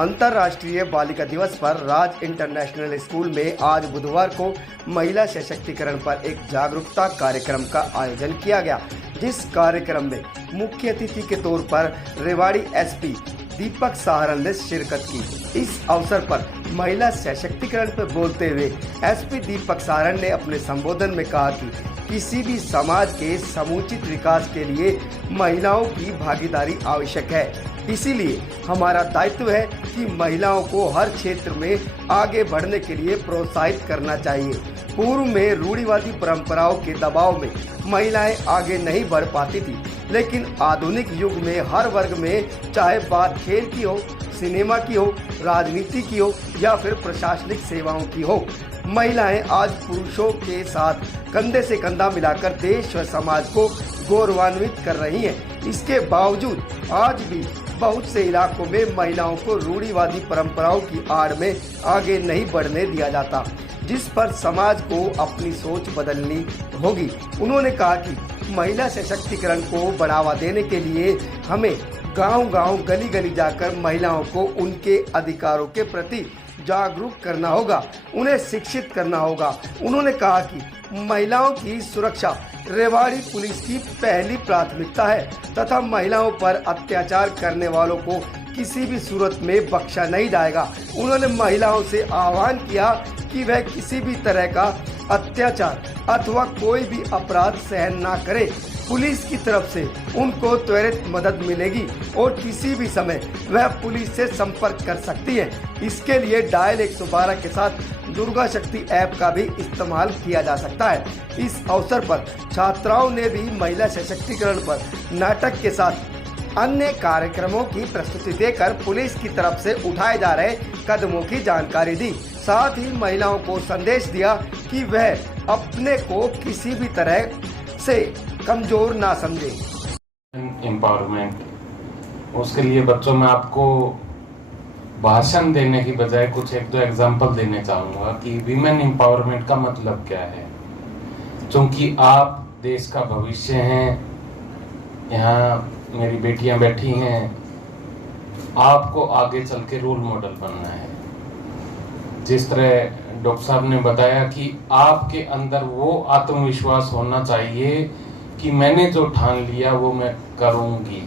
अंतर्राष्ट्रीय बालिका दिवस पर राज इंटरनेशनल स्कूल में आज बुधवार को महिला सशक्तिकरण पर एक जागरूकता कार्यक्रम का आयोजन किया गया, जिस कार्यक्रम में मुख्य अतिथि के तौर पर रेवाड़ी एसपी दीपक सहारण ने शिरकत की। इस अवसर पर महिला सशक्तिकरण पर बोलते हुए एसपी दीपक सहारण ने अपने संबोधन में कहा कि किसी भी समाज के समुचित विकास के लिए महिलाओं की भागीदारी आवश्यक है। इसीलिए हमारा दायित्व है कि महिलाओं को हर क्षेत्र में आगे बढ़ने के लिए प्रोत्साहित करना चाहिए। पूर्व में रूढ़िवादी परंपराओं के दबाव में महिलाएं आगे नहीं बढ़ पाती थी, लेकिन आधुनिक युग में हर वर्ग में, चाहे बात खेल की हो, सिनेमा की हो, राजनीति की हो या फिर प्रशासनिक सेवाओं की हो, महिलाएं आज पुरुषों के साथ कंधे से कंधा मिलाकर देश व समाज को गौरवान्वित कर रही हैं। इसके बावजूद आज भी बहुत से इलाकों में महिलाओं को रूढ़िवादी परंपराओं की आड़ में आगे नहीं बढ़ने दिया जाता, जिस पर समाज को अपनी सोच बदलनी होगी। उन्होंने कहा कि महिला सशक्तिकरण को बढ़ावा देने के लिए हमें गांव-गांव, गली-गली जाकर महिलाओं को उनके अधिकारों के प्रति जागरूक करना होगा, उन्हें शिक्षित करना होगा। उन्होंने कहा कि महिलाओं की सुरक्षा रेवाड़ी पुलिस की पहली प्राथमिकता है तथा महिलाओं पर अत्याचार करने वालों को किसी भी सूरत में बख्शा नहीं जाएगा। उन्होंने महिलाओं से आह्वान किया कि वह किसी भी तरह का अत्याचार अथवा कोई भी अपराध सहन ना करे। पुलिस की तरफ से उनको त्वरित मदद मिलेगी और किसी भी समय वह पुलिस से संपर्क कर सकती है। इसके लिए डायल 112 के साथ दुर्गा शक्ति ऐप का भी इस्तेमाल किया जा सकता है। इस अवसर पर छात्राओं ने भी महिला सशक्तिकरण पर नाटक के साथ अन्य कार्यक्रमों की प्रस्तुति देकर पुलिस की तरफ से उठाए जा रहे कदमों की जानकारी दी। साथ ही महिलाओं को संदेश दिया कि वह अपने को किसी भी तरह से कमजोर ना समझे। एम्पावरमेंट, उसके लिए बच्चों में आपको भाषण देने की बजाय कुछ एक दो एग्जाम्पल देने चाहूँगा कि वीमेन एम्पावरमेंट का मतलब क्या है। क्योंकि आप देश का भविष्य हैं, यहाँ मेरी बेटियां बैठी हैं, आपको आगे चल के रोल मॉडल बनना है। जिस तरह डॉक्टर साहब ने बताया कि आपके अंदर वो आत्मविश्वास होना चाहिए कि मैंने जो ठान लिया वो मैं करूंगी,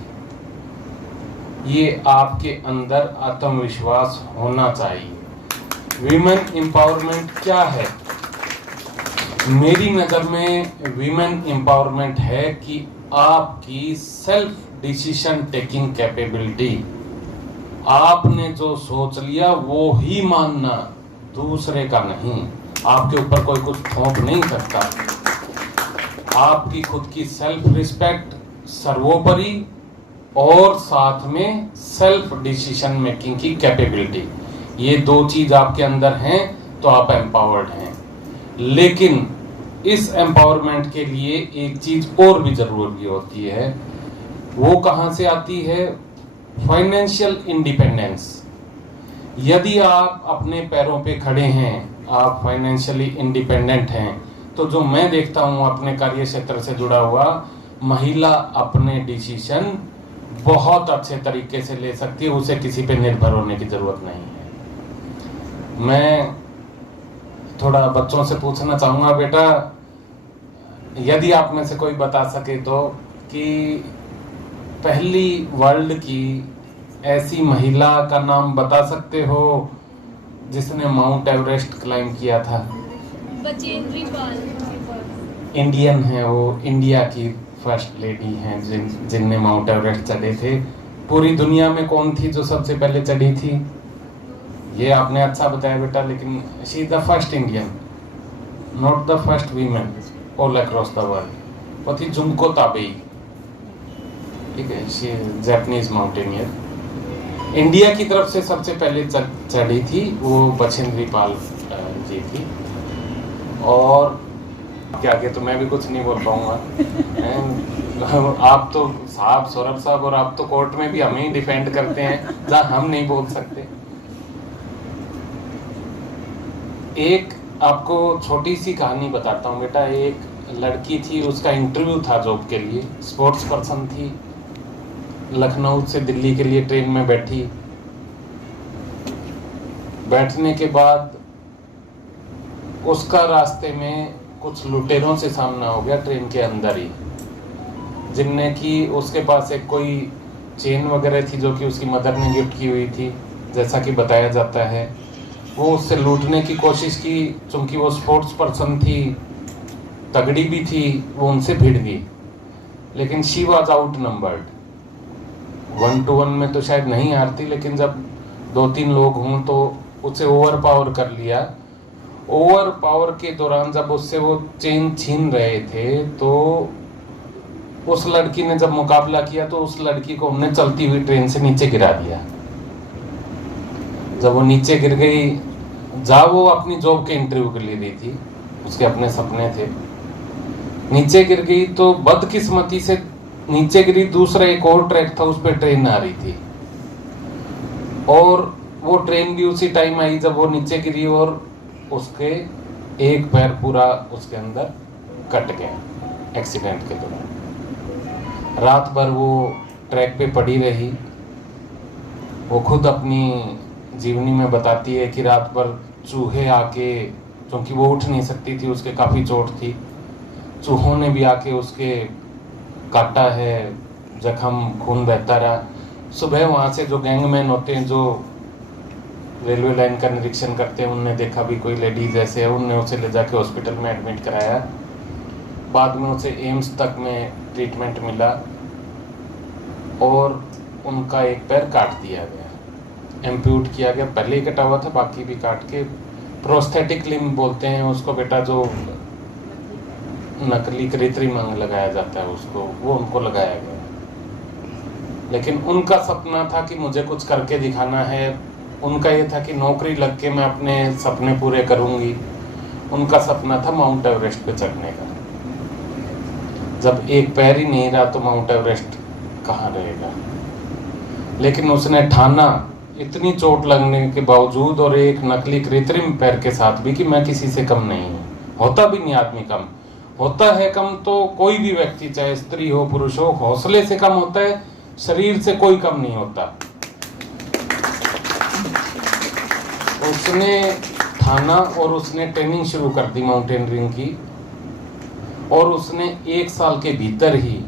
ये आपके अंदर आत्मविश्वास होना चाहिए। वीमेन एम्पावरमेंट क्या है? मेरी नज़र में वीमेन एम्पावरमेंट है कि आपकी सेल्फ डिसीजन टेकिंग कैपेबिलिटी, आपने जो सोच लिया वो ही मानना, दूसरे का नहीं। आपके ऊपर कोई कुछ थोप नहीं सकता। आपकी खुद की सेल्फ रिस्पेक्ट सर्वोपरि और साथ में सेल्फ डिसीजन मेकिंग की कैपेबिलिटी, ये दो चीज आपके अंदर हैं तो आप एम्पावर्ड हैं। लेकिन इस एम्पावरमेंट के लिए एक चीज और भी जरूरी होती है। वो कहाँ से आती है? Financial independence. यदि आप अपने पैरों पे खड़े हैं, आप फाइनेंशियली इंडिपेंडेंट हैं, तो जो मैं देखता हूँ अपने कार्य क्षेत्र से जुड़ा हुआ, महिला अपने डिसीजन बहुत अच्छे तरीके से ले सकती है, उसे किसी पे निर्भर होने की जरूरत नहीं है। मैं थोड़ा बच्चों से पूछना चाहूँगा, बेटा यदि आप में से कोई बता सके तो, कि पहली वर्ल्ड की ऐसी महिला का नाम बता सकते हो जिसने माउंट एवरेस्ट क्लाइम किया था? बचेंद्री पाल। इंडियन है वो, इंडिया की फर्स्ट लेडी हैं जिनने माउंट एवरेस्ट चढ़े थे। पूरी दुनिया में कौन थी जो सबसे पहले चढ़ी थी? ये आपने अच्छा बताया बेटा, लेकिन she is the first Indian, not the first women all across the world. वो थी जुंको ताबेई, ठीक है, शी जापानीज माउंटेनियर। इंडिया की तरफ से सबसे पहले चढ़ी थी वो बचेंद्री पाल जी थी। और आगे तो मैं भी कुछ नहीं बोल पाऊंगा। आप तो साहब, सौरभ साहब, और आप तो कोर्ट में भी हमें ही डिफेंड करते हैं जहाँ हम नहीं बोल सकते। एक आपको छोटी सी कहानी बताता हूँ बेटा। एक लड़की थी, उसका इंटरव्यू था जॉब के लिए, स्पोर्ट्स पर्सन थी, लखनऊ से दिल्ली के लिए ट्रेन में बैठी, बैठने के बाद उसका रास्ते में कुछ लुटेरों से सामना हो गया ट्रेन के अंदर ही, जिनने की उसके पास एक कोई चेन वगैरह थी जो कि उसकी मदर ने गिफ्ट की हुई थी, जैसा कि बताया जाता है। वो उससे लूटने की कोशिश की, चूंकि वो स्पोर्ट्स पर्सन थी, तगड़ी भी थी, वो उनसे भिड़ गई, लेकिन she was out numbered. 1 to 1 में तो शायद नहीं हारती, लेकिन जब 2-3 लोग हों तो उसे ओवर पावर कर लिया। ओवर पावर के दौरान जब उससे वो चेन छीन रहे थे तो उस लड़की ने जब मुकाबला किया तो उस लड़की को हमने चलती हुई ट्रेन से नीचे गिरा दिया। जब वो नीचे गिर गई, जब वो अपनी जॉब के इंटरव्यू के लिए रही थी, उसके अपने सपने थे, नीचे गिर गई तो बदकिस्मती से नीचे गिरी, दूसरा एक और ट्रैक था, उस पर ट्रेन आ रही थी और वो ट्रेन भी उसी टाइम आई जब वो नीचे गिरी और उसके एक पैर पूरा उसके अंदर कट गया एक्सीडेंट के दौरान। रात भर वो ट्रैक पे पड़ी रही। वो खुद अपनी जीवनी में बताती है कि रात भर चूहे आके, क्योंकि वो उठ नहीं सकती थी, उसके काफ़ी चोट थी, चूहों ने भी आके उसके काटा है, जख्म, खून बहता रहा। सुबह वहाँ से जो गैंगमैन होते हैं जो रेलवे लाइन का निरीक्षण करते हैं, उनने देखा भी कोई लेडीज ऐसे है, उनने उसे ले जाके हॉस्पिटल में एडमिट कराया। बाद में उसे एम्स तक में ट्रीटमेंट मिला और उनका एक पैर काट दिया गया, एम्प्यूट किया गया। पहले ही कटा हुआ था, बाकी भी काट के प्रोस्थेटिक लिम्ब बोलते हैं उसको बेटा, जो नकली कृत्रिम अंग लगाया जाता है उसको, वो उनको लगाया गया। लेकिन उनका सपना था कि मुझे कुछ करके दिखाना है। उनका ये था कि नौकरी लग के मैं अपने सपने पूरे करूंगी। उनका सपना था माउंट एवरेस्ट पे चढ़ने का। जब एक पैर ही नहीं रहा तो माउंट एवरेस्ट कहाँ रहेगा। लेकिन उसने ठाना, इतनी चोट लगने के बावजूद और एक नकली कृत्रिम पैर के साथ भी, कि मैं किसी से कम नहीं हूँ। होता भी नहीं आदमी कम, होता है कम तो कोई भी व्यक्ति, चाहे स्त्री हो पुरुष हो, हौसले से कम होता है, शरीर से कोई कम नहीं होता। उसने ठाना और उसने ट्रेनिंग शुरू कर दी माउंटेनियरिंग की, और उसने 1 साल के भीतर ही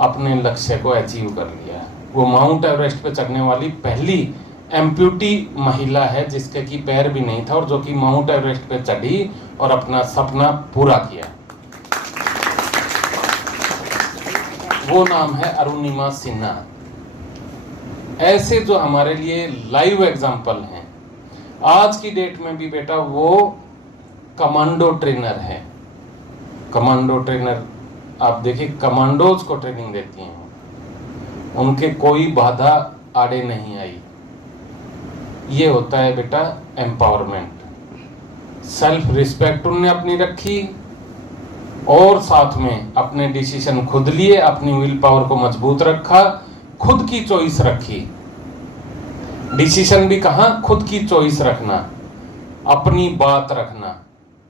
अपने लक्ष्य को अचीव कर लिया। वो माउंट एवरेस्ट पे चढ़ने वाली पहली एम्प्यूटी महिला है जिसके की पैर भी नहीं था, और जो कि माउंट एवरेस्ट पे चढ़ी और अपना सपना पूरा किया। वो नाम है अरुणिमा सिन्हा। ऐसे जो हमारे लिए लाइव एग्जाम्पल हैं, आज की डेट में भी बेटा वो कमांडो ट्रेनर है। कमांडो ट्रेनर, आप देखिए, कमांडोज को ट्रेनिंग देती हैं, उनके कोई बाधा आड़े नहीं आई। ये होता है बेटा एम्पावरमेंट। सेल्फ रिस्पेक्ट उनने अपनी रखी और साथ में अपने डिसीजन खुद लिए, अपनी विल पावर को मजबूत रखा, खुद की चॉइस रखी। डिसीजन भी कहाँ, खुद की चॉइस रखना, अपनी बात रखना।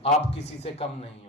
आप किसी से कम नहीं हो।